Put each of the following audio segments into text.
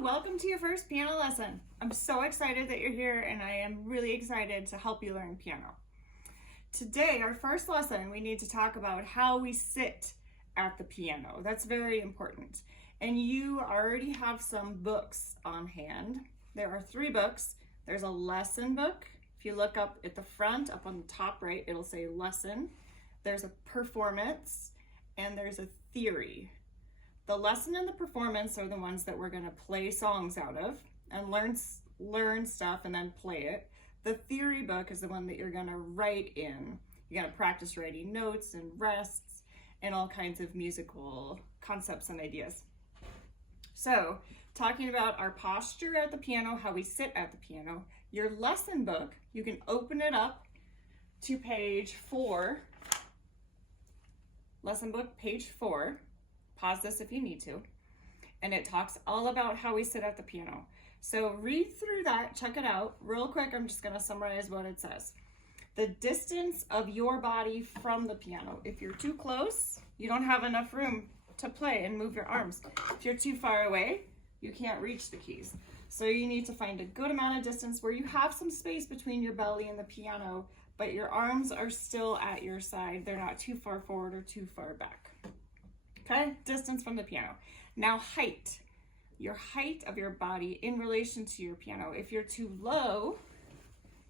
welcome to your first piano lesson. I'm so excited that you're here and I am really excited to help you learn piano. Today, our first lesson, we need to talk about how we sit at the piano. That's very important. And you already have some books on hand. There are 3 books. There's a lesson book. If you look up at the front, up on the top right, it'll say lesson. There's a performance and there's a theory. The lesson and the performance are the ones that we're going to play songs out of and learn stuff and then play it. The theory book is the one that you're going to write in. You're going to practice writing notes and rests and all kinds of musical concepts and ideas. So, talking about our posture at the piano, how we sit at the piano, your lesson book, you can open it up to page 4. Lesson book, page 4. Pause this if you need to. And it talks all about how we sit at the piano. So read through that, check it out. Real quick, I'm just going to summarize what it says. The distance of your body from the piano. If you're too close, you don't have enough room to play and move your arms. If you're too far away, you can't reach the keys. So you need to find a good amount of distance where you have some space between your belly and the piano, but your arms are still at your side. They're not too far forward or too far back. Okay, distance from the piano. Now height, your height of your body in relation to your piano. If you're too low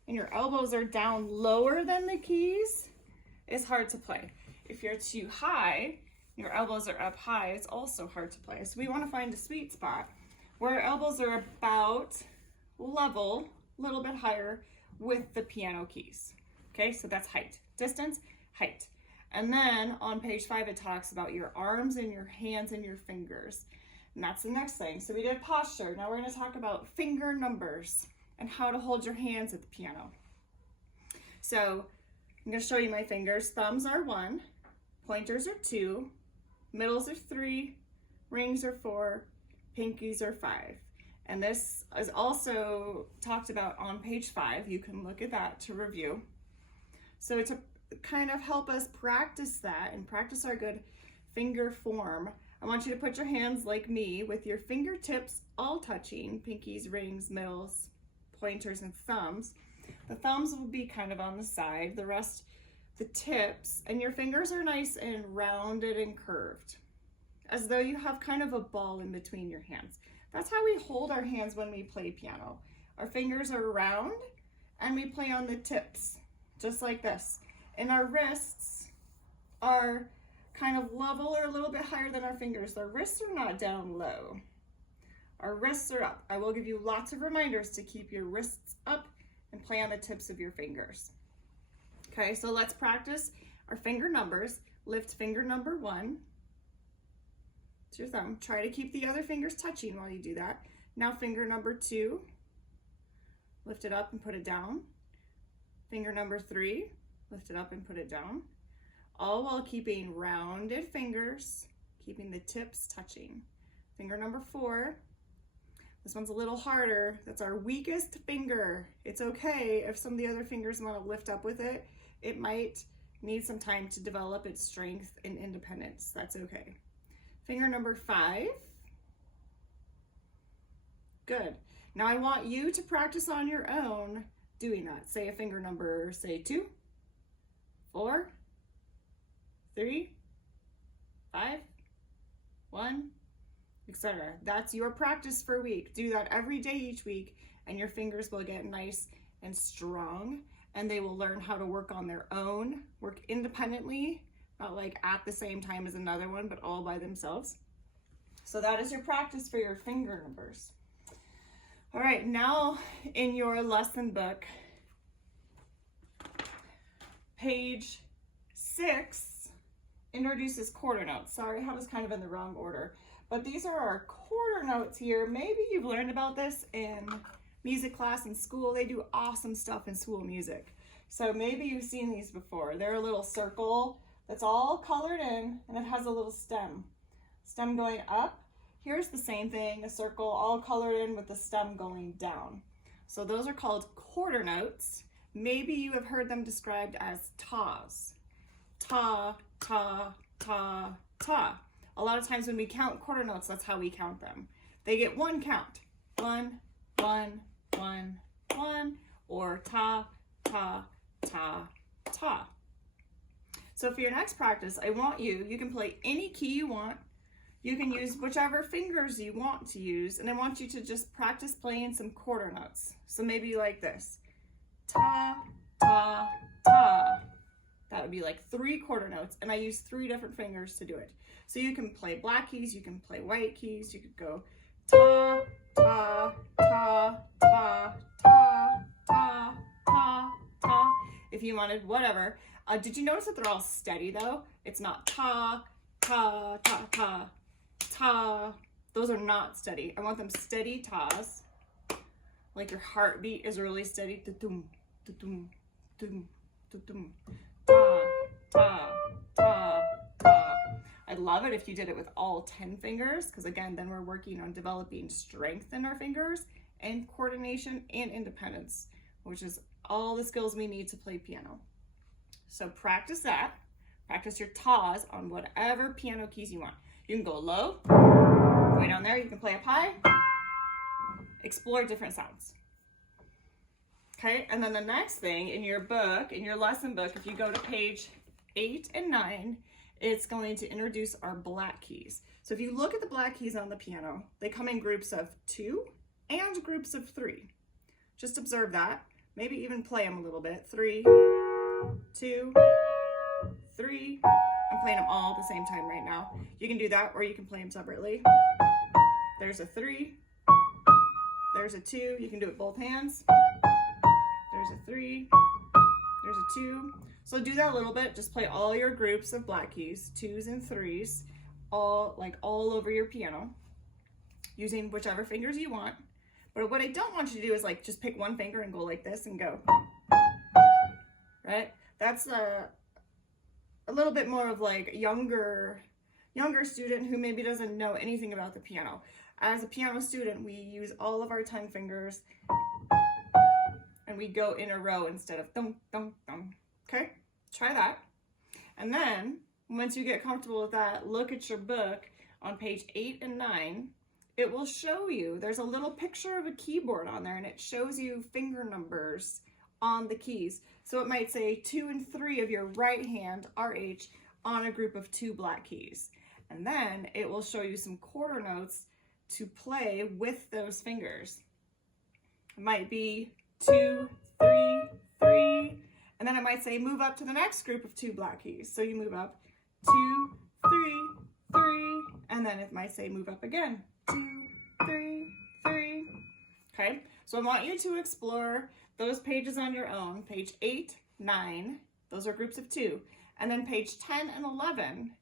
and your elbows are down lower than the keys, it's hard to play. If you're too high, your elbows are up high, it's also hard to play. So we want to find a sweet spot where our elbows are about level, a little bit higher with the piano keys. Okay, so that's height. Distance, height. And then on page 5, it talks about your arms and your hands and your fingers. And that's the next thing. So we did posture. Now we're going to talk about finger numbers and how to hold your hands at the piano. So I'm going to show you my fingers. Thumbs are 1, pointers are 2, middles are 3, rings are 4, pinkies are 5. And this is also talked about on page 5. You can look at that to review. So to kind of help us practice that and practice our good finger form, I want you to put your hands like me with your fingertips all touching, pinkies, rings, middles, pointers, and thumbs. The thumbs will be kind of on the side, the rest, the tips, and your fingers are nice and rounded and curved, as though you have kind of a ball in between your hands. That's how we hold our hands when we play piano. Our fingers are round and we play on the tips, just like this. And our wrists are kind of level or a little bit higher than our fingers. Our wrists are not down low. Our wrists are up. I will give you lots of reminders to keep your wrists up and play on the tips of your fingers. Okay, so let's practice our finger numbers. Lift finger number 1 to your thumb. Try to keep the other fingers touching while you do that. Now finger number 2, lift it up and put it down. Finger number 3, lift it up and put it down. All while keeping rounded fingers, keeping the tips touching. Finger number 4, this one's a little harder. That's our weakest finger. It's okay if some of the other fingers want to lift up with it. It might need some time to develop its strength and independence. That's okay. Finger number 5. Good. Now I want you to practice on your own doing that. Say a finger number, say 2, 4, 3, 5, 1, etc. That's your practice for a week. Do that every day each week and your fingers will get nice and strong and they will learn how to work on their own, work independently, not like at the same time as another one, but all by themselves. So that is your practice for your finger numbers. All right, now in your lesson book, page 6 introduces quarter notes. Sorry, I have this kind of in the wrong order, but these are our quarter notes here. Maybe you've learned about this in music class in school. They do awesome stuff in school music. So maybe you've seen these before. They're a little circle that's all colored in and it has a little stem going up. Here's the same thing, a circle all colored in with the stem going down. So those are called quarter notes. Maybe you have heard them described as tas. Ta, ta, ta, ta. A lot of times when we count quarter notes, that's how we count them. they get one count. 1, 1, 1, 1, or ta, ta, ta, ta. So for your next practice, I want you can play any key you want. You can use whichever fingers you want to use, and I want you to just practice playing some quarter notes. So maybe like this. Ta, ta, ta. That would be like 3 quarter notes, and I use 3 different fingers to do it. So you can play black keys, you can play white keys, you could go ta, ta, ta, ta, ta, ta, ta, ta, if you wanted, whatever. Did you notice that they're all steady though? It's not ta, ta, ta, ta, ta. Those are not steady. I want them steady tas. Like your heartbeat is really steady. Da-dum, da-dum, da-dum, da-dum. Ta, ta, ta, ta. I'd love it if you did it with all 10 fingers, because again, then we're working on developing strength in our fingers and coordination and independence, which is all the skills we need to play piano. So practice that. Practice your tas on whatever piano keys you want. You can go low, way down there, you can play up high, explore different sounds. Okay, and then the next thing in your book, in your lesson book, if you go to page 8 and 9, it's going to introduce our black keys. So if you look at the black keys on the piano, they come in groups of 2 and groups of 3. Just observe that. Maybe even play them a little bit. 3, 2, 3. I'm playing them all at the same time right now. You can do that, or you can play them separately. There's a 3. There's a 2. You can do it both hands. There's a 3. There's a 2. So do that a little bit. Just play all your groups of black keys, 2s and 3s, all over your piano, using whichever fingers you want. But what I don't want you to do is like just pick one finger and go like this and go. Right? That's a little bit more of like a younger student who maybe doesn't know anything about the piano. As a piano student, we use all of our 10 fingers and we go in a row instead of thump, thump, thump. Okay? Try that. And then once you get comfortable with that, look at your book on page 8 and 9. It will show you, there's a little picture of a keyboard on there, and it shows you finger numbers on the keys. So it might say 2 and 3 of your right hand, RH, on a group of 2 black keys. And then it will show you some quarter notes to play with those fingers. It might be 2, 3, 3, and then it might say move up to the next group of 2 black keys. So you move up 2, 3, 3, and then it might say move up again, 2, 3, 3. Okay, so I want you to explore those pages on your own. Page 8, 9, those are groups of 2. And then page 10 and 11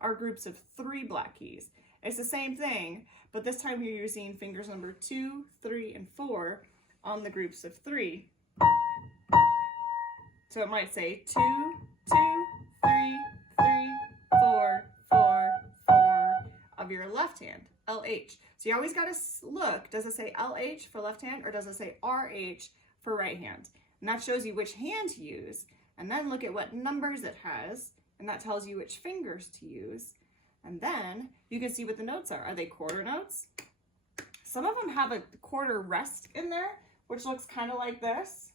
are groups of 3 black keys. It's the same thing, but this time you're using fingers number 2, 3, and 4 on the groups of 3. So it might say 2, 2, 3, 3, 4, 4, 4 of your left hand, LH. So you always got to look, does it say LH for left hand or does it say RH for right hand? And that shows you which hand to use. And then look at what numbers it has, and that tells you which fingers to use. And then you can see what the notes are. Are they quarter notes? Some of them have a quarter rest in there, which looks kind of like this.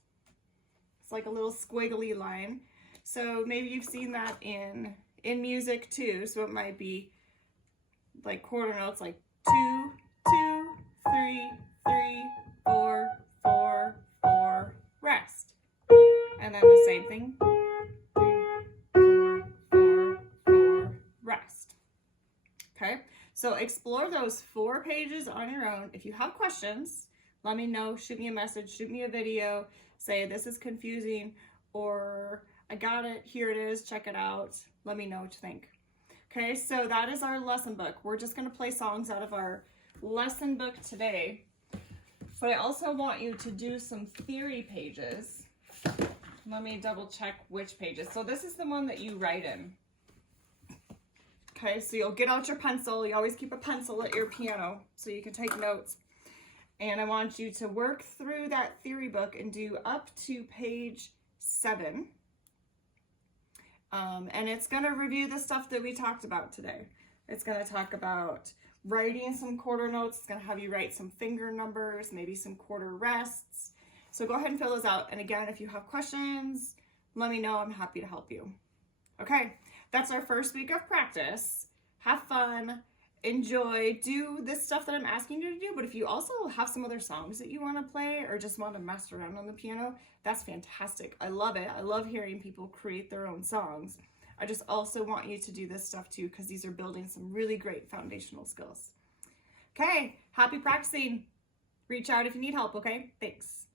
It's like a little squiggly line. So maybe you've seen that in music too. So it might be like quarter notes like 2, 2, 3, 3, 4, 4, 4, rest. And then the same thing, 3, 4, 4, 4, rest. Okay, so explore those 4 pages on your own. If you have questions, let me know, shoot me a message, shoot me a video, say this is confusing, or I got it, here it is, check it out. Let me know what you think. Okay, so that is our lesson book. We're just gonna play songs out of our lesson book today, but I also want you to do some theory pages. Let me double check which pages. So this is the one that you write in. Okay, so you'll get out your pencil. You always keep a pencil at your piano so you can take notes. And I want you to work through that theory book and do up to page 7. And it's going to review the stuff that we talked about today. It's going to talk about writing some quarter notes. It's gonna have you write some finger numbers, maybe some quarter rests. So go ahead and fill those out. And again, if you have questions, let me know. I'm happy to help you. Okay, that's our first week of practice. Have fun, enjoy, do this stuff that I'm asking you to do. But if you also have some other songs that you want to play or just want to mess around on the piano, that's fantastic. I love it. I love hearing people create their own songs. I just also want you to do this stuff too, because these are building some really great foundational skills. Okay, happy practicing. Reach out if you need help, okay? Thanks.